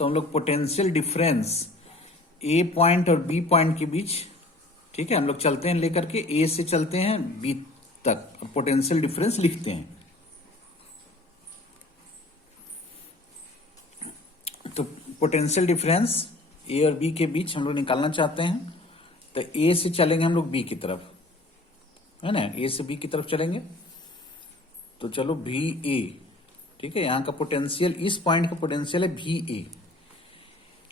तो हम लोग पोटेंशियल डिफरेंस ए पॉइंट और बी पॉइंट के बीच, ठीक है, हम लोग चलते हैं लेकर के ए से चलते हैं बी तक और पोटेंशियल डिफरेंस लिखते हैं। तो पोटेंशियल डिफरेंस ए और बी के बीच हम लोग निकालना चाहते हैं, तो ए से चलेंगे हम लोग बी की तरफ, है ना, ए से बी की तरफ चलेंगे। तो चलो भी ए, ठीक है, यहां का पोटेंशियल, इस पॉइंट का पोटेंशियल है भी ए,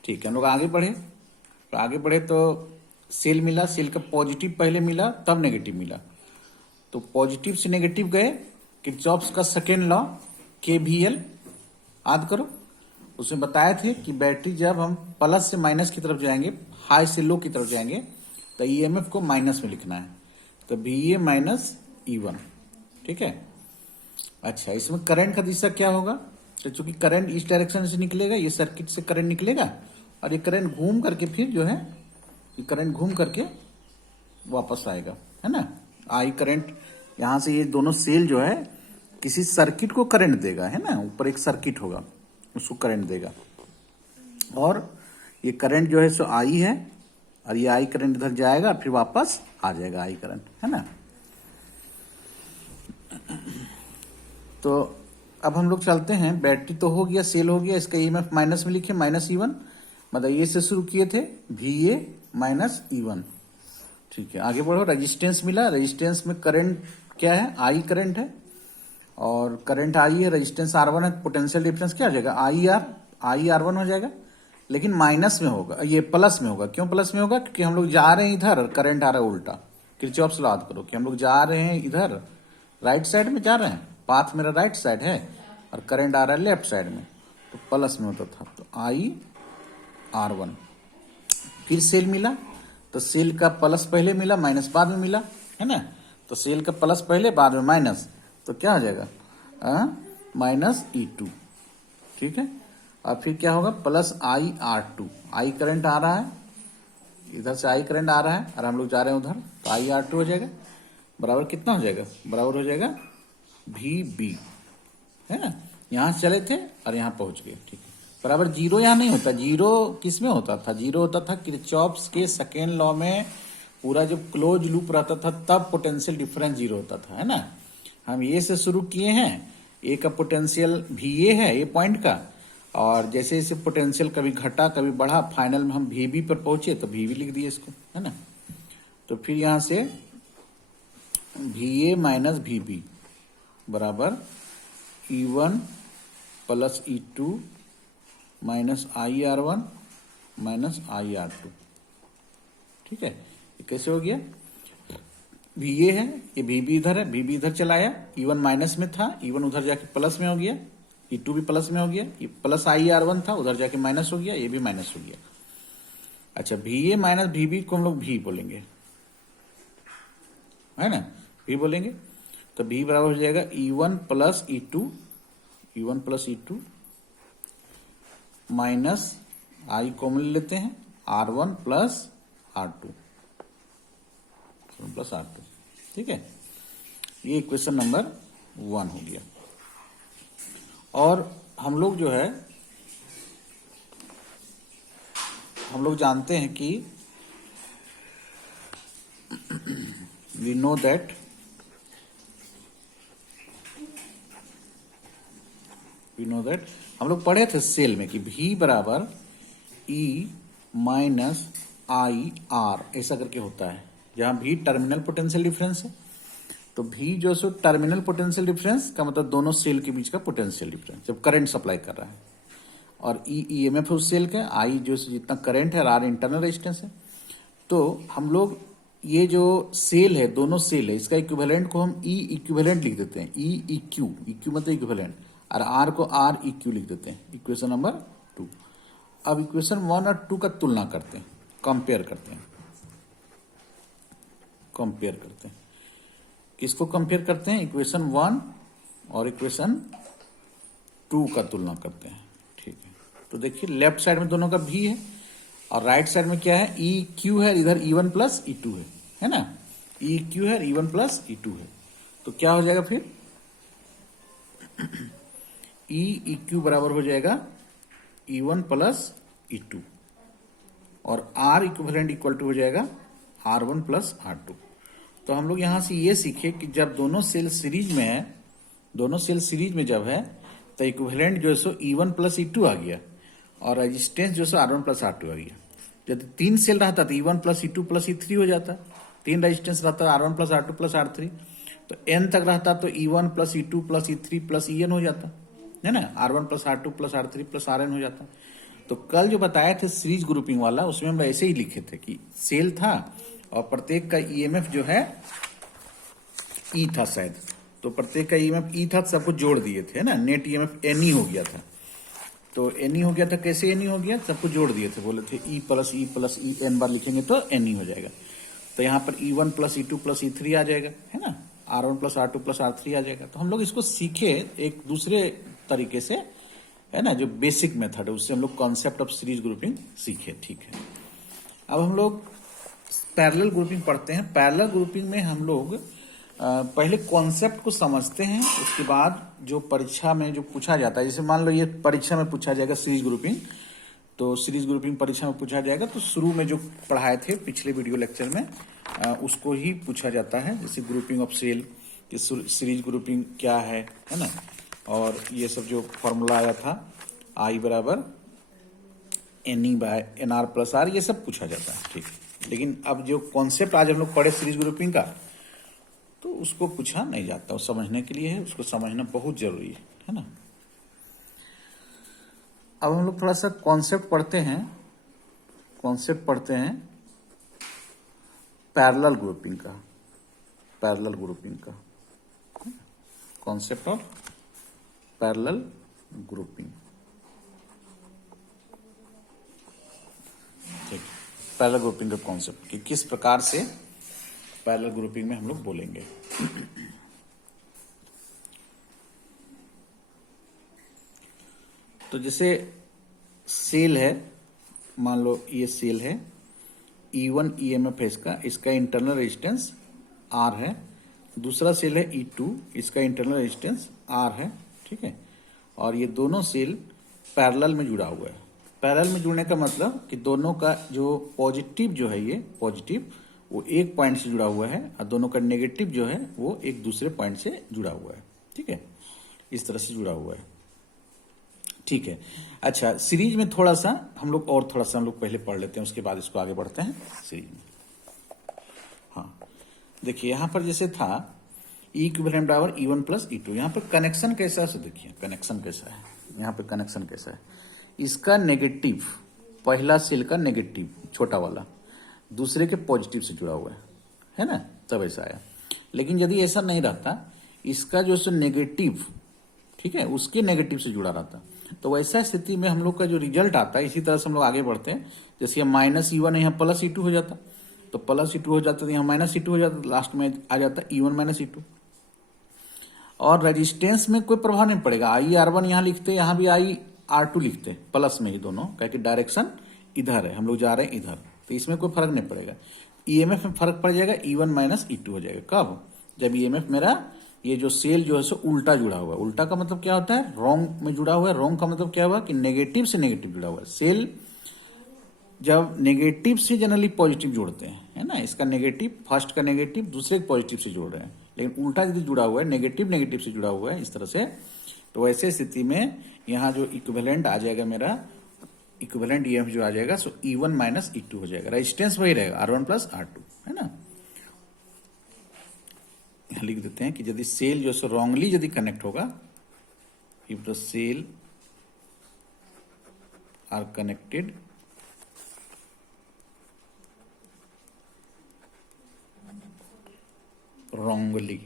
ठीक है। हम लोग आगे बढ़े, तो आगे बढ़े तो सेल मिला, सेल का पॉजिटिव पहले मिला तब नेगेटिव मिला, तो पॉजिटिव से नेगेटिव गए, किरचॉफ्स का सेकेंड लॉ KVL याद करो, उसमें बताए थे कि बैटरी जब हम प्लस से माइनस की तरफ जाएंगे, हाई से लो की तरफ जाएंगे, तो EMF को माइनस में लिखना है, तो VA माइनस E1, ठीक है। अच्छा, इसमें करंट का दिशा क्या होगा, तो चूंकि करंट इस डायरेक्शन से निकलेगा, ये सर्किट से करंट निकलेगा और ये करंट घूम करके फिर जो है, ये करंट घूम करके वापस आएगा, है ना। आई करंट यहां से, ये दोनों सेल जो है किसी सर्किट को करंट देगा, है ना, ऊपर एक सर्किट होगा उसको करंट देगा, और ये करंट जो है सो आई है, और ये आई करंट इधर जाएगा फिर वापस आ जाएगा आई करंट, है ना। तो अब हम लोग चलते हैं, बैटरी तो हो गया, सेल हो गया, इसका EMF माइनस में लिखे, माइनस E1, मतलब ये से शुरू किए थे VA माइनस E1, ठीक है। आगे बढ़ो, रेजिस्टेंस मिला, रेजिस्टेंस में करंट क्या है, आई करंट है, और करंट आई है, रेजिस्टेंस R1 है, पोटेंशियल डिफरेंस क्या हो जाएगा, आई R1 हो जाएगा, लेकिन माइनस में होगा, ये प्लस में होगा। क्यों प्लस में होगा, क्योंकि हम लोग जा रहे हैं इधर और करंट आ रहा है उल्टा। किरचॉफ्स लॉ याद करो कि हम लोग जा रहे हैं इधर, राइट साइड में जा रहे हैं, पाथ मेरा राइट साइड है और करंट आ रहा है लेफ्ट साइड में, तो प्लस में होता था, तो आई R1। फिर सेल मिला, तो सेल का प्लस पहले मिला, माइनस बाद में मिला, है ना, तो सेल का प्लस पहले बाद में माइनस, तो क्या हो जाएगा माइनस E2, ठीक है। और फिर क्या होगा, plus I R2, I current आ रहा है इधर से, आई करंट आ रहा है और हम लोग जा रहे हैं उधर, तो आई R2 हो जाएगा, बराबर कितना हो जाएगा, बराबर हो जाएगा VB, है ना। यहां से चले थे और यहां पहुंच गए, ठीक है। बराबर जीरो यहां नहीं होता, जीरो किस में होता था, जीरो होता था किरचॉफ्स के सेकेंड लॉ में, पूरा जब क्लोज लूप रहता था तब पोटेंशियल डिफरेंस जीरो होता था, है ना। हम ये से शुरू किए हैं, ए का पोटेंशियल VA है, ए पॉइंट का, और जैसे जैसे पोटेंशियल कभी घटा कभी बढ़ा, फाइनल में हम VB पर पहुंचे तो VB लिख दिए इसको, है ना। तो फिर यहां से VA माइनस VB बराबर E1 plus E2 minus IR1 minus IR2, ठीक है। ये कैसे हो गया, VA है, ये VB इधर है, VB इधर चलाया, E1 माइनस में था, E1 उधर जाके प्लस में हो गया, E2 भी प्लस में हो गया, ये प्लस IR1 था, उधर जाके माइनस हो गया, ये भी माइनस हो गया। अच्छा, VA माइनस VB को हम लोग V बोलेंगे, है ना, V बोलेंगे, तो V बराबर हो जाएगा E1 plus E2, E1 plus E2 minus I common लेते हैं, R1 plus R2 plus R2, ठीक है। ये इक्वेशन नंबर 1 हो गया। और हम लोग जो है, हम लोग जानते हैं कि वी नो दैट हम लोग पढ़े थे सेल में कि V बराबर E माइनस IR ऐसा करके होता है, जहां V टर्मिनल पोटेंशियल डिफरेंस है, तो V जो सो टर्मिनल पोटेंशियल डिफरेंस का मतलब दोनों सेल के बीच का पोटेंशियल डिफरेंस जब करंट सप्लाई कर रहा है, और E EMF उस सेल का, I जो जितना करंट है, R इंटरनल रेजिस्टेंस है। तो हम लोग ये जो सेल है, दोनों सेल है, इसका इक्विवेलेंट को हम E इक्विवेलेंट लिख देते हैं, E EQ मतलब इक्विवेलेंट, और R को R EQ लिख देते हैं, इक्वेशन नंबर 2। अब इक्वेशन 1 और 2 का तुलना करते हैं, कंपेयर करते हैं, किसको कंपेयर करते हैं, इक्वेशन 1 और इक्वेशन 2 का तुलना करते हैं, ठीक है। तो देखिए लेफ्ट साइड में दोनों का V है और राइट साइड में क्या है, EQ है, इधर E1 प्लस E2 है ना, EQ है, E1 प्लस E2 है, तो क्या हो जाएगा फिर EQ बराबर हो जाएगा E1 प्लस E2 और R इक्विवेलेंट इक्वल टू हो जाएगा R1 प्लस R2। तो हम लोग यहां से ये सीखे कि जब दोनों सेल सीरीज में है, दोनों सेल सीरीज में जब है तो इक्विवेलेंट जो है सो E1 प्लस E2 आ गया और रेजिस्टेंस जो है सो R1 प्लस R2 आ गया। यदि 3 सेल रहता तो E1 plus E2 plus E3 हो जाता, 3 रेजिस्टेंस रहता R1 plus R2 plus R3, तो n तक रहता तो E1 plus E2 plus E3 plus En हो जाता है ना, R1 plus R2 plus R3 plus Rn हो जाता। तो कल जो बताए थे सीरीज ग्रुपिंग वाला, उसमें हम ऐसे ही लिखे थे कि सेल था और प्रत्येक का ईएमएफ जो है ई था शायद, तो प्रत्येक का ईएमएफ ई था, सबको जोड़ दिए थे ना, नेट ईएमएफ एन ई हो गया था। तो एन ई हो गया था, कैसे एन ई हो गया, सबको जोड़ दिए थे, बोले थे ई प्लस ई एन बार लिखेंगे तो एन ई हो जाएगा। तो यहाँ पर E1 plus E2 plus E3 आ जाएगा, है ना, R1 plus R2 plus R3 आ जाएगा। तो हम लोग इसको सीखे एक दूसरे तरीके से, है ना, जो बेसिक मेथड है उससे हम लोग कॉन्सेप्ट ऑफ सीरीज ग्रुपिंग सीखे। ठीक है, अब हम लोग पैरेलल ग्रुपिंग पढ़ते हैं। पैरेलल ग्रुपिंग में हम लोग पहले कॉन्सेप्ट को समझते हैं, उसके बाद जो परीक्षा में जो पूछा जाता है, जैसे मान लो ये परीक्षा में पूछा जाएगा सीरीज ग्रुपिंग, तो सीरीज ग्रुपिंग परीक्षा में पूछा जाएगा तो शुरू में जो पढ़ाए थे पिछले वीडियो लेक्चर में उसको ही पूछा जाता है, जैसे grouping of cell, series grouping क्या है ना, और ये सब जो फॉर्मूला आया था आई बराबर N E by N R plus R, ये सब पूछा जाता है। ठीक, लेकिन अब जो कॉन्सेप्ट आज हम लोग पढ़े सीरीज ग्रुपिंग का, तो उसको पूछा नहीं जाता, वो समझने के लिए है, उसको समझना बहुत जरूरी है ना। अब हम लोग थोड़ा सा कॉन्सेप्ट पढ़ते हैं, पैरेलल ग्रुपिंग का, कॉन्सेप्ट ऑफ पैरेलल ग्रुपिंग। ठीक, पैरेलल ग्रुपिंग का कॉन्सेप्ट कि किस प्रकार से पैरेलल ग्रुपिंग में हम लोग बोलेंगे। तो जैसे सेल है, मान लो ये सेल है, E1 ईएमएफ है इसका इंटरनल रेजिस्टेंस R है, दूसरा सेल है E2, इसका इंटरनल रेजिस्टेंस R है। ठीक है, और ये दोनों सेल पैरेलल में जुड़ा हुआ है। पैरेलल में जुड़ने का मतलब कि दोनों का जो पॉजिटिव जो है, ये पॉजिटिव वो एक पॉइंट से जुड़ा हुआ है और दोनों का नेगेटिव जो है वो एक दूसरे पॉइंट से जुड़ा हुआ है। ठीक है, इस तरह से जुड़ा हुआ है। ठीक है, अच्छा, सीरीज में थोड़ा सा हम लोग पहले पढ़ लेते हैं, उसके बाद इसको आगे बढ़ते हैं सीरीज में। हाँ, देखिए यहाँ पर जैसे था E इक्विवेलेंट बराबर E1 प्लस E2, यहाँ पर कनेक्शन कैसा है, देखिए कनेक्शन कैसा है, यहाँ पर कनेक्शन कैसा है, इसका नेगेटिव, पहला सेल का नेगेटिव छोटा वाला दूसरे के पॉजिटिव से जुड़ा हुआ है ना, तब ऐसा आया। लेकिन यदि ऐसा नहीं रहता, इसका जो है नेगेटिव, ठीक है, उसके नेगेटिव से जुड़ा रहता, तो वैसा स्थिति में हम लोग का जो रिजल्ट आता है, इसी तरह से हम लोग आगे बढ़ते हैं। जैसे माइनस E1 है, यहाँ प्लस E2 हो जाता, तो प्लस E2 हो जाता, तो यहाँ माइनस E2 हो जाता, लास्ट में आ जाता E1 माइनस E2। और रेजिस्टेंस में कोई प्रभाव नहीं पड़ेगा, IR1 यहाँ लिखते, यहाँ भी IR2 लिखते, प्लस में ही दोनों, क्योंकि डायरेक्शन इधर है, हम लोग जा रहे हैं इधर, तो इसमें कोई फर्क नहीं पड़ेगा। ईएमएफ में फर्क पड़ जाएगा, E1 माइनस E2 हो जाएगा। कब? जब ईएमएफ मेरा ये जो सेल जो है सो उल्टा जुड़ा हुआ है। उल्टा का मतलब क्या होता है, रॉन्ग में जुड़ा हुआ है। रॉन्ग का मतलब क्या हुआ कि नेगेटिव से नेगेटिव जुड़ा हुआ है। सेल जब नेगेटिव से जनरली पॉजिटिव जोड़ते हैं, है ना, इसका नेगेटिव, फर्स्ट का नेगेटिव दूसरे के पॉजिटिव से जोड़ रहे हैं, लेकिन उल्टा यदि जुड़ा हुआ है, नेगेटिव नेगेटिव से जुड़ा हुआ है इस तरह से, तो ऐसे स्थिति में यहाँ जो इक्विवेलेंट आ जाएगा, मेरा इक्विवेलेंट ईएमएफ जो आ जाएगा सो E1 माइनस E2 हो जाएगा। रेजिस्टेंस वही रहेगा R1 प्लस R2, है ना। यहां लिख देते हैं कि यदि सेल जो है रॉन्गली यदि कनेक्ट होगा, if the cell are connected wrongly,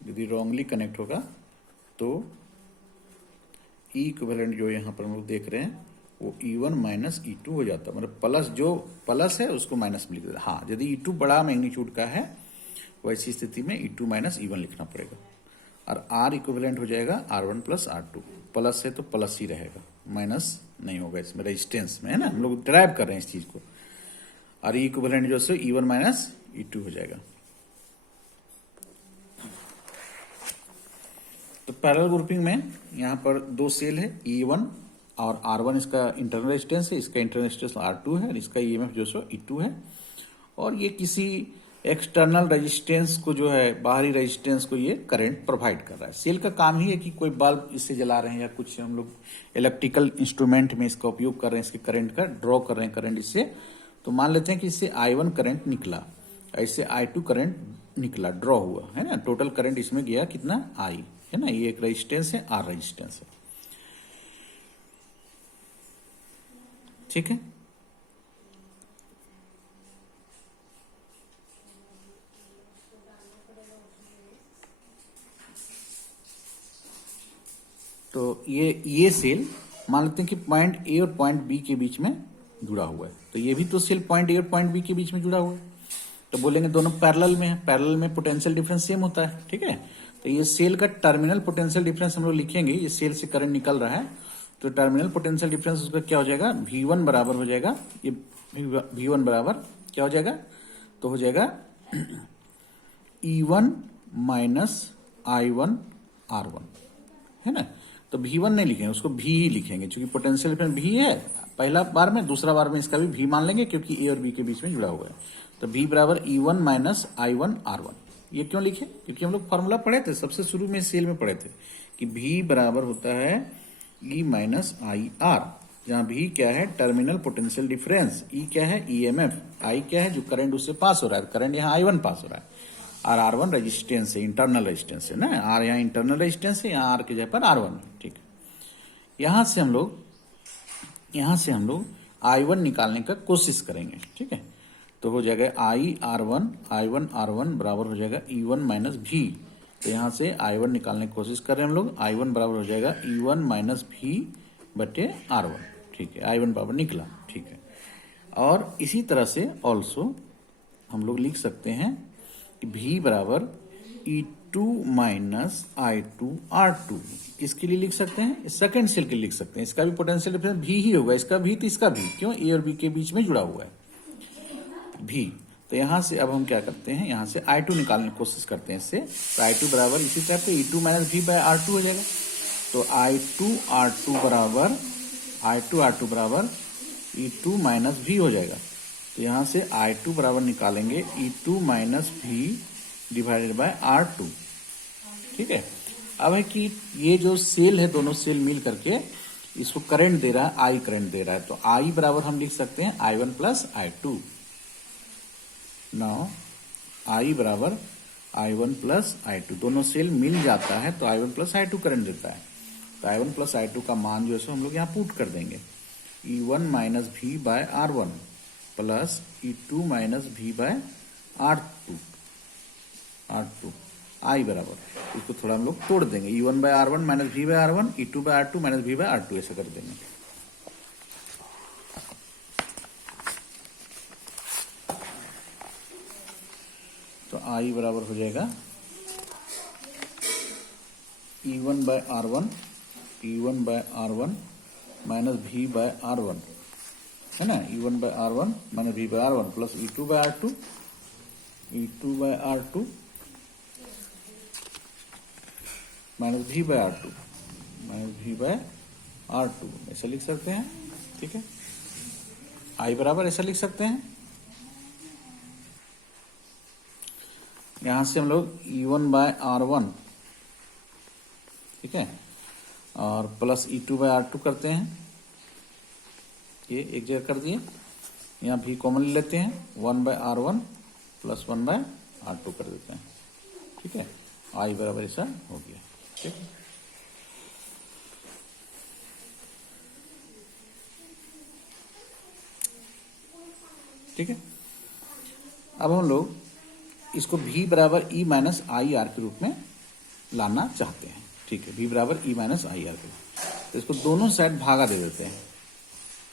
यदि रॉन्गली कनेक्ट होगा तो इक्विवेलेंट जो यहां पर हम लोग देख रहे हैं वो E1 माइनस E2 हो जाता है। मतलब प्लस जो प्लस है उसको माइनस में लिख देता। हाँ, यदि E2 बड़ा मैग्नीट्यूड का है, वैसी स्थिति में E2 माइनस E1 लिखना पड़ेगा, और R इक्विवेलेंट हो जाएगा R1 प्लस R2। प्लस है तो प्लस ही रहेगा, माइनस नहीं होगा इसमें, रेजिस्टेंस में, है ना, हम लोग ड्राइव कर रहे हैं इस चीज को। और E इक्विवेलेंट जो है E1 माइनस E2 हो जाएगा। तो पैरेलल ग्रुपिंग में यहाँ पर दो सेल है E1 और R1 इसका इंटरनल रेजिस्टेंस है, इसका इंटरनल रेजिस्टेंस R2 है, और इसका ईएमएफ जो सो E2 है। और ये किसी एक्सटर्नल रेजिस्टेंस को जो है, बाहरी रेजिस्टेंस को ये करंट प्रोवाइड कर रहा है। सेल का काम ही है कि कोई बल्ब इससे जला रहे हैं या कुछ हम लोग इलेक्ट्रिकल इंस्ट्रूमेंट में इसका उपयोग कर रहे हैं, इसके करंट का ड्रॉ कर रहे हैं करंट इससे। तो मान लेते हैं कि इससे I1 करंट निकला, इससे I2 करंट निकला, ड्रॉ हुआ है ना। टोटल करंट इसमें गया कितना, I है ना। ये एक रेजिस्टेंस है, R रेजिस्टेंस है, ठीक है। तो ये सेल मान लेते हैं कि पॉइंट ए और पॉइंट बी के बीच में जुड़ा हुआ है। तो ये भी तो सेल पॉइंट ए और पॉइंट बी के बीच में जुड़ा हुआ है। तो बोलेंगे दोनों पैरेलल में है, पैरेलल में पोटेंशियल डिफरेंस सेम होता है, ठीक है। तो ये सेल का टर्मिनल पोटेंशियल डिफरेंस हम लोग लिखेंगे। ये सेल से करंट निकल रहा है, तो टर्मिनल पोटेंशियल डिफरेंस उसका क्या हो जाएगा, V1 बराबर हो जाएगा, ये V1 बराबर क्या हो जाएगा, तो हो जाएगा E1 माइनस I1 R1, है ना। तो V1 नहीं लिखेंगे, उसको V ही लिखेंगे, क्योंकि पोटेंशियल डिफरेंस V है पहला बार में, दूसरा बार में इसका भी V मान लेंगे क्योंकि A और B के बीच में जुड़ा हुआ है। तो V बराबर E1 माइनस I1 R1। ये क्यों लिखे, क्योंकि हम लोग फॉर्मूला पढ़े थे सबसे शुरू में, सेल में पढ़े थे कि V बराबर होता है E माइनस आई आर, जहां V क्या है, टर्मिनल पोटेंशियल डिफरेंस, E क्या है, EMF, I क्या है, जो करंट उससे पास हो रहा है, करंट यहाँ I1 पास हो रहा है, और R1 रेजिस्टेंस है, इंटरनल रेजिस्टेंस है ना। R यहाँ इंटरनल रेजिस्टेंस है, यहाँ R की जगह पर R1 है, ठीक है। यहां से हम लोग I1 निकालने का कोशिश करेंगे, ठीक है। तो हो जाएगा I1 R1 बराबर हो जाएगा E1 माइनस V। तो यहां से I1 निकालने की कोशिश कर रहे हैं हम लोग। I1 बराबर हो जाएगा E1 माइनस V बटे R1, ठीक है। I1 बराबर निकला, ठीक है। और इसी तरह से ऑल्सो हम लोग लिख सकते हैं कि V बराबर E2 माइनस I2 R2। किसके लिए लिख सकते हैं, सेकंड सेल के लिए लिख सकते हैं। इसका भी पोटेंशियल डिफरेंस V ही होगा, इसका भी तो इसका भी, क्यों, A और B के बीच में जुड़ा हुआ है V। तो यहां से अब हम क्या करते हैं, यहां से I2 निकालने की कोशिश करते हैं इससे। तो I2 बराबर इसी तरह पे E2 minus V by R2 हो जाएगा। तो I2 R2 बराबर E2 माइनस V हो जाएगा। तो यहां से I2 बराबर निकालेंगे E2 minus V divided by R2, ठीक है। अब है कि ये जो सेल है, दोनों सेल मिल करके इसको करंट दे रहा है, I करंट दे रहा है। तो I बराबर हम लिख सकते हैं I1 plus I2। Now I बराबर I1 प्लस I2, दोनों सेल मिल जाता है तो I1 प्लस I2 करंट देता है। तो I1 प्लस I2 का मान जो है हम लोग यहाँ पुट कर देंगे, E1 minus V by R1 plus E2 minus V by R2 I बराबर, इसको थोड़ा हम लोग तोड़ देंगे, E1 by R1 minus V by R1, E2 by R2 minus V by R2, ऐसा कर देंगे। तो I बराबर हो जाएगा E1 by R1 minus V by R1, है ना। E1 by R1 minus V by R1 plus E2 by R2 minus V by R2, ऐसा लिख सकते हैं, ठीक है। I बराबर ऐसा लिख सकते हैं। यहां से हम लोग E1 बाय R1, ठीक है, और प्लस E2 बाय R2 करते हैं, ये एक जगह कर दिए। यहाँ भी कॉमन ले लेते हैं, 1 by R1 plus 1 by R2 कर देते हैं, ठीक है। I बराबर ऐसा हो गया, ठीक है। ठीक है, अब हम लोग इसको V बराबर E माइनस आई आर के रूप में लाना चाहते हैं, ठीक है। V बराबर E माइनस आई आर के रूप, तो इसको दोनों साइड भागा दे देते हैं,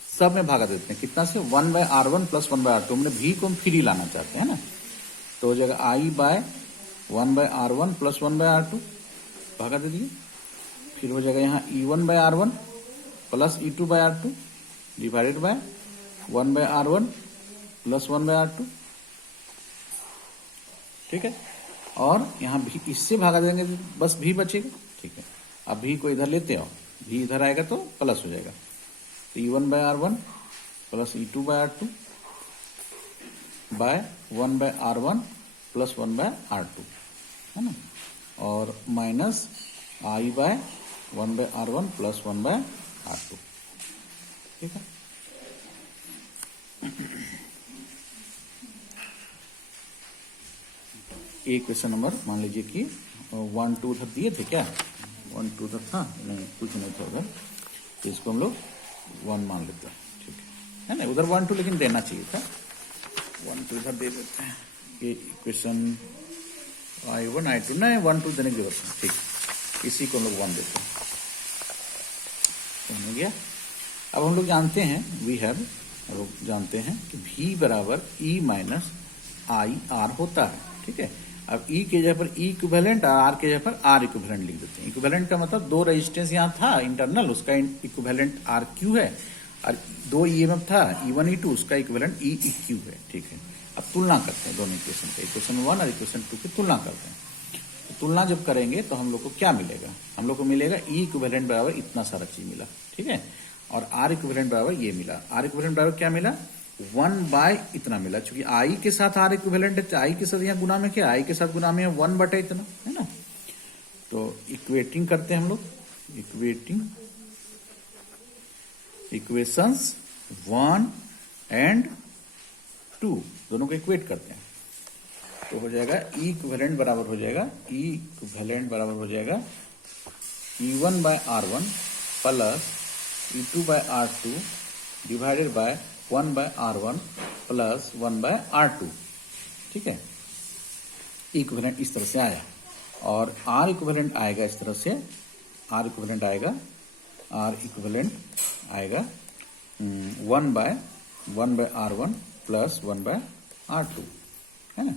सब में भागा देते हैं, कितना से, 1 by R1 plus 1 by R2। हमने V को हम फ्री लाना चाहते हैं ना, तो हो जाएगा I by 1 by R1 plus 1 by R2, भागा दे दिए। फिर हो जाएगा यहाँ E1 by R1 plus E2 by R2 divided by 1 by R1 plus 1 by R2, ठीक है। और यहाँ भी इससे भागा देंगे तो बस V बचेगा, ठीक है। अब V को इधर लेते आओ, V इधर आएगा तो प्लस हो जाएगा, तो E1/R1 plus E2/R2 bye 1/R1 plus 1/R2, है ना, और माइनस I/1/R1 प्लस 1/R2, ठीक है। एक क्वेश्चन नंबर मान लीजिए कि 1 2 उधर दिए थे क्या, 1 2 उधर था नहीं, कुछ नहीं था उधर, तो इसको हम लोग 1 मान लेते हैं, ठीक है ना। उधर 1 2 लेकिन देना चाहिए था, 1 2 इधर दे देते हैं। ये इक्वेशन I1 I2 नहीं 1 2 देने की जरूरत नहीं, ठीक, इसी को हम लोग 1 देते हैं, हो गया। अब हम लोग जानते हैं जानते हैं कि V बराबर E माइनस आई आर होता है, ठीक है। अब E के जगह पर E इक्विवेलेंट और R के जगह पर R इक्विवेलेंट लिख देते हैं। इक्विवेलेंट का मतलब दो रेजिस्टेंस यहाँ था इंटरनल, उसका इक्विवेलेंट RQ है, और दो EMF था E1 E2, उसका इक्विवेलेंट EQ है, ठीक है। अब तुलना करते हैं दोनों इक्वेशन का, इक्वेशन 1 और इक्वेशन 2 की तुलना करते हैं। तो तुलना जब करेंगे तो हम लोग को क्या मिलेगा, हम लोग को मिलेगा E इक्विवेलेंट बराबर इतना सारा चीज मिला, ठीक है, और R इक्विवेलेंट बराबर ये मिला। R इक्विवेलेंट बराबर क्या मिला, 1 इतना मिला, क्योंकि I के साथ R इक्विवेलेंट है, I के साथ यहाँ गुना में क्या, I के साथ गुना में 1 इतना, है ना। तो इक्वेटिंग करते हैं हम लोग, इक्वेशंस 1 और 2 दोनों को इक्वेट करते हैं, तो हो जाएगा E इक्विवेलेंट बराबर हो जाएगा E1/R1 plus E2/R2 divided by 1/R1 plus 1/R2, ठीक है। इक्विवेलेंट इस तरह से आया, और R इक्विवेलेंट आएगा इस तरह से, R इक्विवेलेंट आएगा 1/R1 प्लस 1/R2, है ना।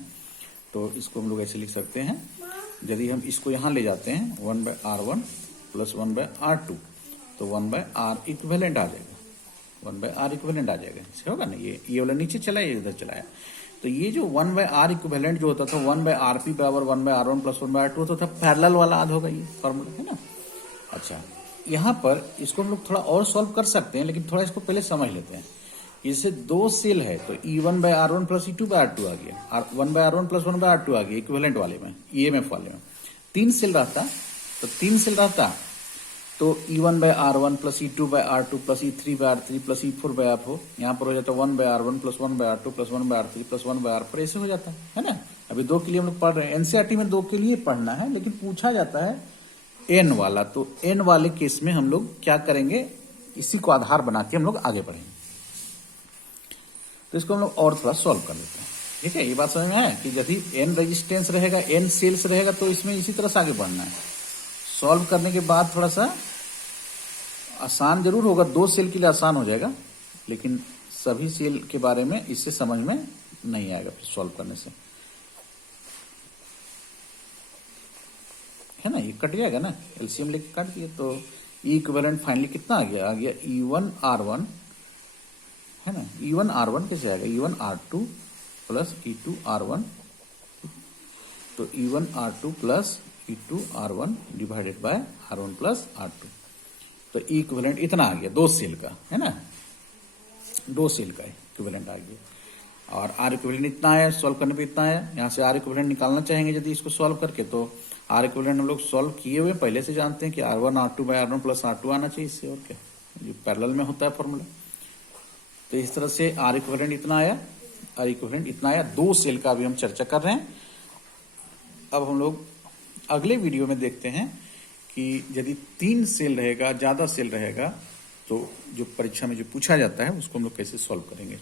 तो इसको हम लोग ऐसे लिख सकते हैं, यदि हम इसको यहाँ ले जाते हैं 1/R1 प्लस 1/R2, तो 1/R इक्विवेलेंट आ जाएगा, 1/R इक्विवेलेंट आ जाएगा, इससे होगा ना। ये वाला नीचे चला, ये इधर चलाया, तो ये जो 1/R इक्विवेलेंट जो होता था 1/RP बराबर 1/R1 प्लस 1/R2 होता था, पैरेलल वाला आध होगा ये फॉर्मूला, है ना। अच्छा, यहाँ पर इसको हम लोग थोड़ा और सॉल्व कर सकते हैं, लेकिन थोड़ा इसको पहले समझ लेते हैं। जैसे दो सेल है तो E1/R1 प्लस E2/R2 आ गया, और 1/R1 प्लस 1/R2 आ गया इक्विवेलेंट वाले में, EMF वाले में। 3 सेल रहता तो E1/R1 plus E2/R2 plus E3/R3 plus E4/R4, यहाँ पर हो जाता 1/R1 plus 1/R2 plus 1/R3 plus 1/R4, ऐसे हो जाता है ना। अभी 2 के लिए हम लोग पढ़ रहे हैं, एनसीईआरटी में 2 के लिए पढ़ना है, लेकिन पूछा जाता है N वाला, तो N वाले केस में हम लोग क्या करेंगे, इसी को आधार बना के हम लोग आगे बढ़ेंगे। तो इसको हम लोग और थोड़ा सॉल्व कर लेते हैं, ठीक है। ये बात समझ में आया कि यदि N रेजिस्टेंस रहेगा, N सेल्स रहेगा, तो इसमें इसी तरह से आगे बढ़ना है। सॉल्व करने के बाद थोड़ा सा आसान जरूर होगा, 2 सेल के लिए आसान हो जाएगा, लेकिन सभी सेल के बारे में इससे समझ में नहीं आएगा फिर सॉल्व करने से, है ना। ये कट जाएगा ना, एलसीएम लेके काट दिए, तो E इक्विवेलेंट फाइनली कितना आ गया E1/R1, है ना। E1/R1 कैसे आएगा, E1/R2 प्लस E2/R1, तो E1/R2 plus E2/R1 divided by R1 plus R2, तो E इक्विवेलेंट इतना आ गया 2 सेल का, है ना, 2 सेल का इक्विवेलेंट आ गया। और R इक्विवेलेंट इतना आया, सॉल्व करने पे इतना आया। यहाँ से R इक्विवेलेंट निकालना चाहेंगे यदि इसको सॉल्व करके, तो R इक्विवेलेंट हम लोग सॉल्व किए हुए पहले से जानते हैं कि R1/R2/R1 प्लस R2 आना चाहिए, इससे और क्या, जो पैरेलल में होता है फॉर्मूला। तो इस तरह से R इक्विवेलेंट इतना आया, 2 सेल का अभी हम चर्चा कर रहे हैं। अब हम लोग अगले वीडियो में देखते हैं कि यदि 3 सेल रहेगा, ज्यादा सेल रहेगा, तो जो परीक्षा में जो पूछा जाता है उसको हम लोग कैसे सॉल्व करेंगे।